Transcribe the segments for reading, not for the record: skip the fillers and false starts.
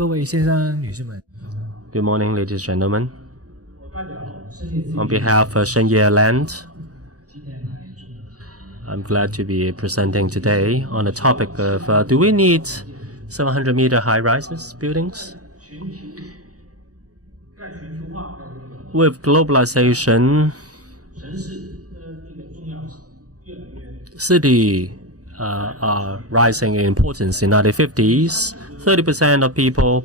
各位先生、女士们 Good morning, ladies and gentlemen. On behalf of Shenzhen Land, I'm glad to be presenting today on the topic of do we need 700-meter high-rises buildings? With globalization, cities are rising in importance. In the 1950s, 30% of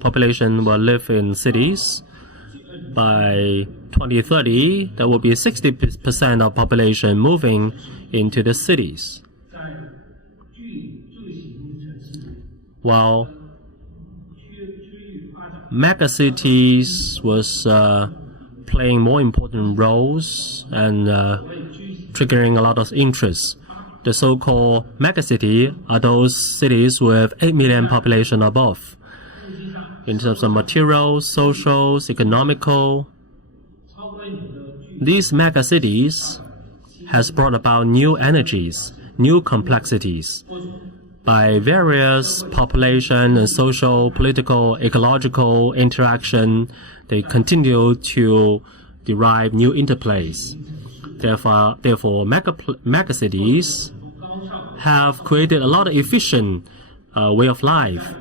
population will live in cities. By 2030, there will be 60% of population moving into the cities. While megacities was playing more important roles and triggering a lot of interest. The so-called megacity are those cities with 8 million population above. In terms of materials, socials, economical, these megacities has brought about new energies, new complexities. By various population and social, political, ecological interaction, they continue to derive new interplays. Therefore, megacities have created a lot of efficient way of life.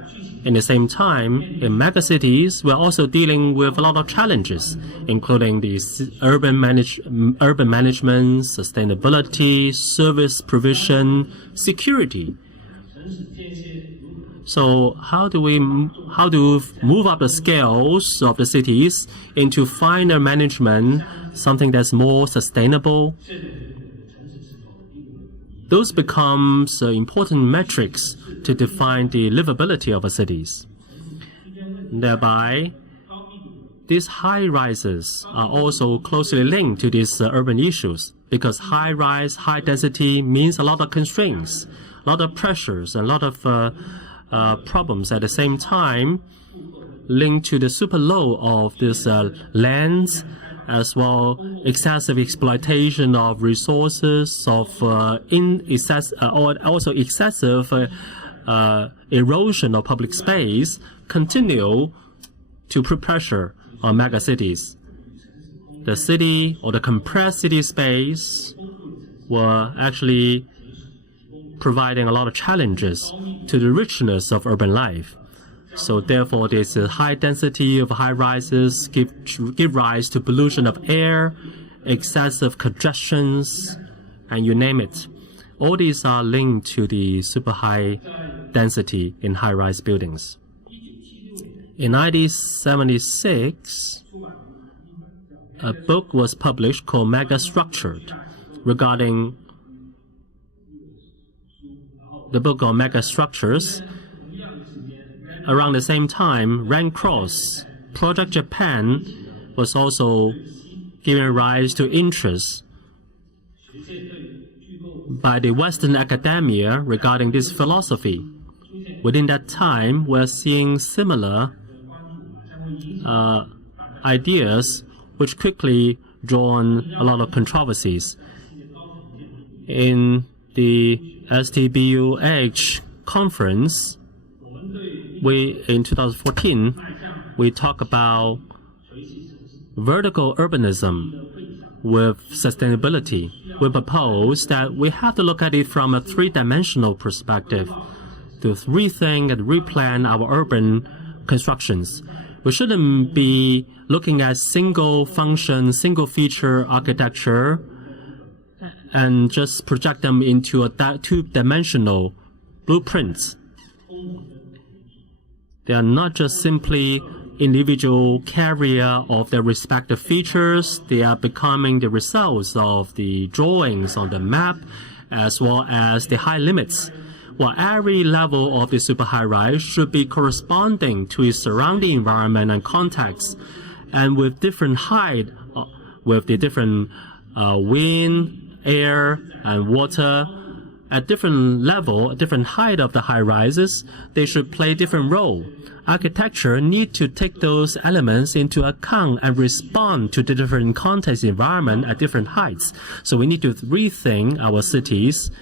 In the same time, in megacities, we're also dealing with a lot of challenges, including the urban management, sustainability, service provision, security. So how do we move up the scales of the cities into finer management, something that's more sustainable? Those becomes important metrics to define the livability of cities. Thereby, these high rises are also closely linked to these urban issues, because high rise, high density means a lot of constraints, a lot of pressures, a lot of problems at the same time, linked to the super low of these lands, as well excessive exploitation of resources, of also excessive erosion of public space, continue to put pressure on megacities. The city or the compressed city space were actually providing a lot of challenges to the richness of urban life. So therefore, this high density of high rises give rise to pollution of air, excessive congestions, and you name it. All these are linked to the super high density in high-rise buildings. In 1976, a book was published called Megastructured regarding the book on megastructures. Around the same time, Red Cross Project Japan was also giving rise to interest by the Western academia regarding this philosophy. Within that time, we're seeing similar ideas which quickly drawn a lot of controversies. In the CTBUH conference, in 2014, we talk about vertical urbanism with sustainability. We propose that we have to look at it from a three-dimensional perspective to rethink and replan our urban constructions. We shouldn't be looking at single function, single feature architecture and just project them into a two-dimensional blueprints. They are not just simply individual carrier of their respective features. They are becoming the results of the drawings on the map as well as the high limits. While every level of the super high rise should be corresponding to its surrounding environment and context, and with different height, with the different wind, air, and water, at different level, at different height of the high rises, they should play different role. Architecture need to take those elements into account and respond to the different context environment at different heights. So we need to rethink our cities,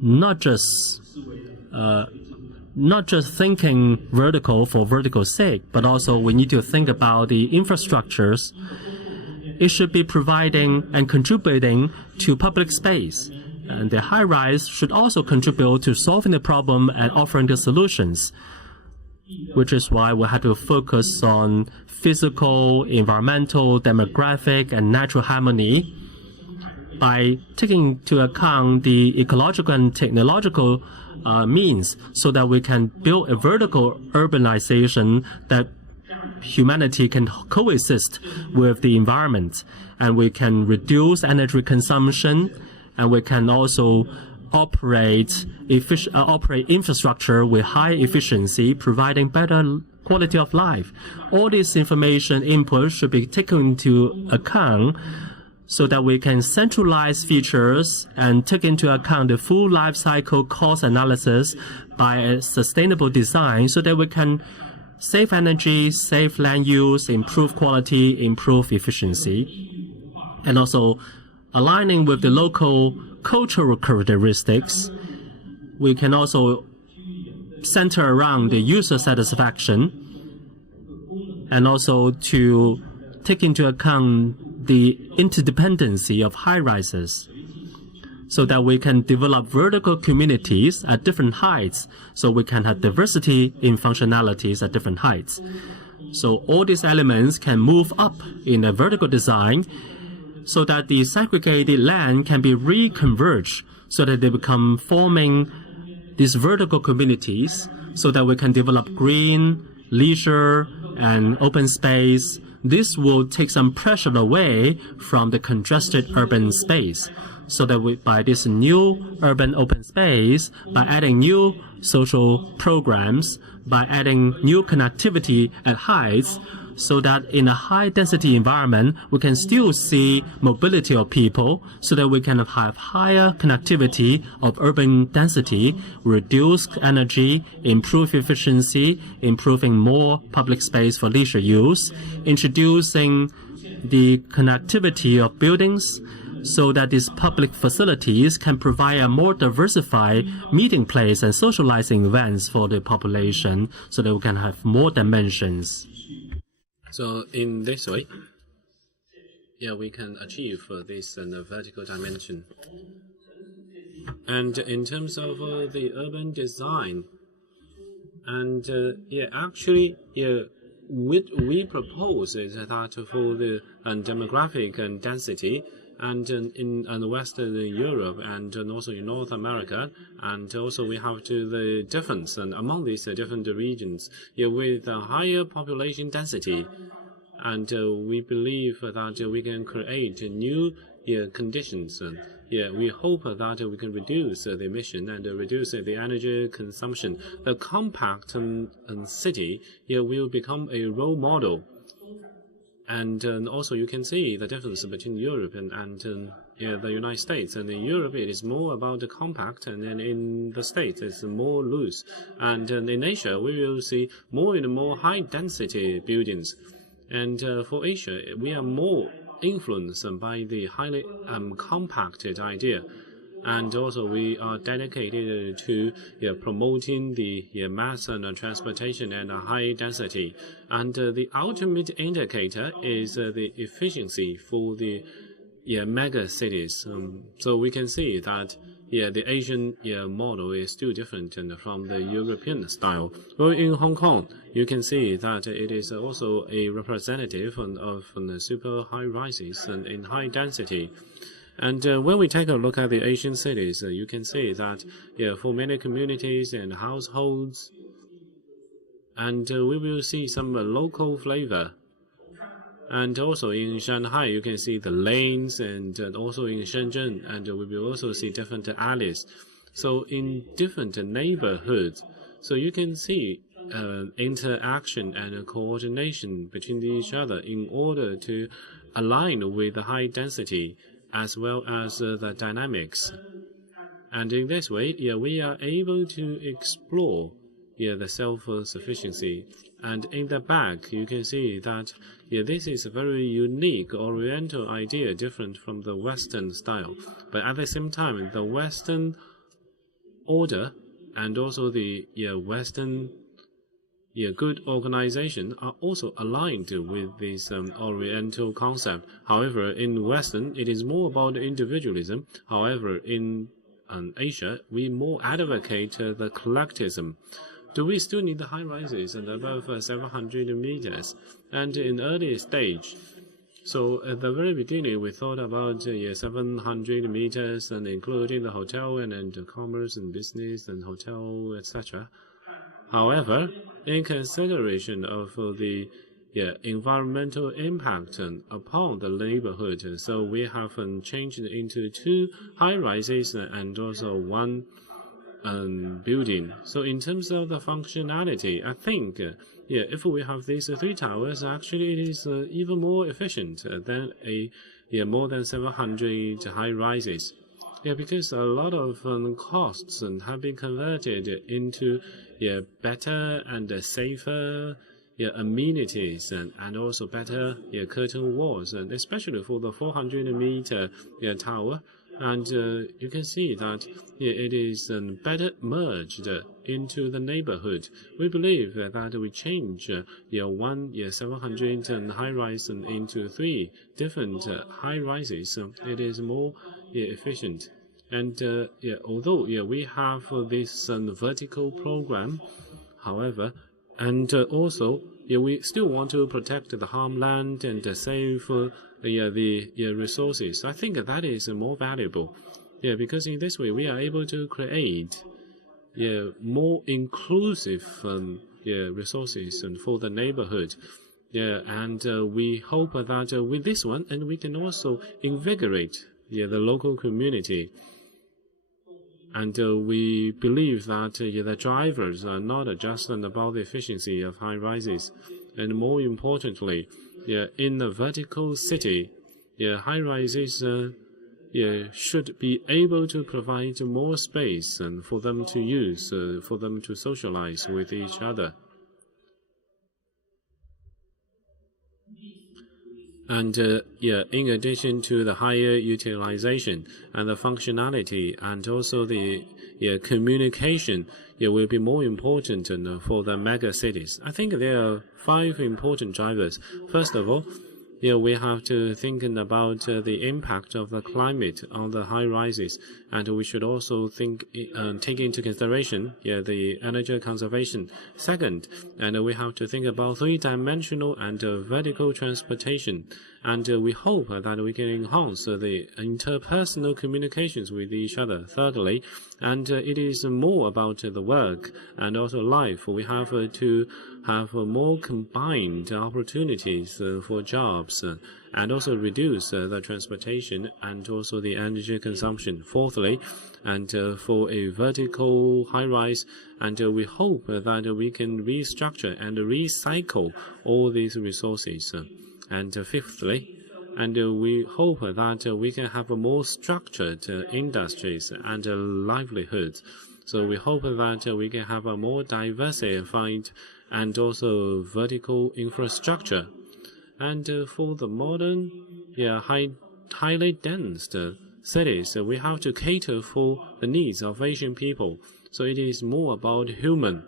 not just not just thinking vertical for vertical's sake, but also we need to think about the infrastructures. It should be providing and contributing to public space. And the high-rise should also contribute to solving the problem and offering the solutions, which is why we have to focus on physical, environmental, demographic, and natural harmony by taking into account the ecological and technological means, so that we can build a vertical urbanization that humanity can coexist with the environment, and we can reduce energy consumption, and we can also operate infrastructure with high efficiency, providing better quality of life. All this information input should be taken into account so that we can centralize features and take into account the full life cycle cost analysis by a sustainable design, so that we can save energy, save land use, improve quality, improve efficiency, and also aligning with the local cultural characteristics. We can also center around the user satisfaction, and also to take into account the interdependency of high-rises, so that we can develop vertical communities at different heights, so we can have diversity in functionalities at different heights. So all these elements can move up in a vertical design, so that the segregated land can be reconverged, so that they become forming these vertical communities, so that we can develop green, leisure, and open space. This will take some pressure away from the congested urban space, so that by this new urban open space, by adding new social programs, by adding new connectivity at heights, so that in a high-density environment, we can still see mobility of people, so that we can have higher connectivity of urban density, reduce energy, improve efficiency, improving more public space for leisure use, introducing the connectivity of buildings, so that these public facilities can provide a more diversified meeting place and socializing events for the population, so that we can have more dimensions. So in this way, we can achieve this vertical dimension. And in terms of the urban design, and actually, what we propose is that for the demographic and density, and in Western Europe, and also in North America, and also we have the difference and among these different regions with a higher population density, and we believe that we can create new conditions. We hope that we can reduce the emission and reduce the energy consumption. The compact city will become a role model. And also you can see the difference between Europe and the United States. And in Europe it is more about the compact, and then in the States it's more loose. And in Asia we will see more and more high-density buildings. And for Asia we are more influenced by the highly compacted idea. And also we are dedicated to promoting the mass and transportation and high density. And the ultimate indicator is the efficiency for the mega cities. So we can see that the Asian model is still different from the European style. Well, in Hong Kong, you can see that it is also a representative of the super high rises and in high density. And when we take a look at the Asian cities, you can see that for many communities and households, and we will see some local flavor. And also in Shanghai, you can see the lanes, and also in Shenzhen, and we will also see different alleys. So in different neighborhoods, so you can see interaction and coordination between each other in order to align with the high density as well as the dynamics. And in this way, we are able to explore the self-sufficiency. And in the back, you can see that this is a very unique Oriental idea, different from the Western style. But at the same time, the Western order and also the Western good organization are also aligned with this Oriental concept. However, in Western, it is more about individualism. However, in Asia, we more advocate the collectivism. Do we still need the high rises and above 700 meters? And in early stage, so at the very beginning, we thought about 700 meters and including the hotel and commerce and business and hotel, etc. However, in consideration of the environmental impact upon the neighborhood, so we have changed into 2 high rises and also 1 building. So in terms of the functionality, I think if we have these 3 towers, actually it is even more efficient than more than 700 high rises. Because a lot of costs have been converted into better and safer amenities and also better curtain walls, and especially for the 400-meter tower. And you can see that it is better merged into the neighborhood. We believe that we change 1 700 high rise into 3 different high rises. It is more efficient. And although we have this vertical program, however, and also we still want to protect the farmland and save the resources. I think that is more valuable. Because in this way we are able to create more inclusive resources for the neighborhood. And we hope that with this one, and we can also invigorate the local community. And we believe that the drivers are not just about the efficiency of high rises, and more importantly, in the vertical city, high rises should be able to provide more space and for them to use, for them to socialize with each other. And in addition to the higher utilization and the functionality and also the communication, will be more important for the mega cities. I think there are 5 important drivers. First of all, we have to think about the impact of the climate on the high rises, and we should also take into consideration the energy conservation. Second, and we have to think about 3-dimensional and vertical transportation, and we hope that we can enhance the interpersonal communications with each other. Thirdly, and it is more about the work and also life. We have to have more combined opportunities for jobs and also reduce the transportation and also the energy consumption. Fourthly, and for a vertical high-rise, and we hope that we can restructure and recycle all these resources. And fifthly, and we hope that we can have more structured industries and livelihoods. So we hope that we can have a more diversified and also vertical infrastructure. And for the modern, highly dense cities, we have to cater for the needs of Asian people. So it is more about human,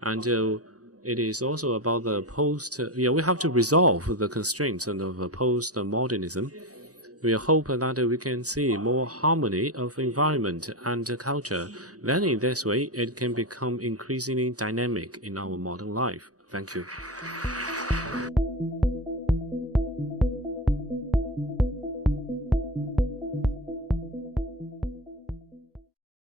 and it is also about the we have to resolve the constraints of post-modernism. We hope that we can see more harmony of environment and culture. Then in this way, it can become increasingly dynamic in our modern life. Thank you.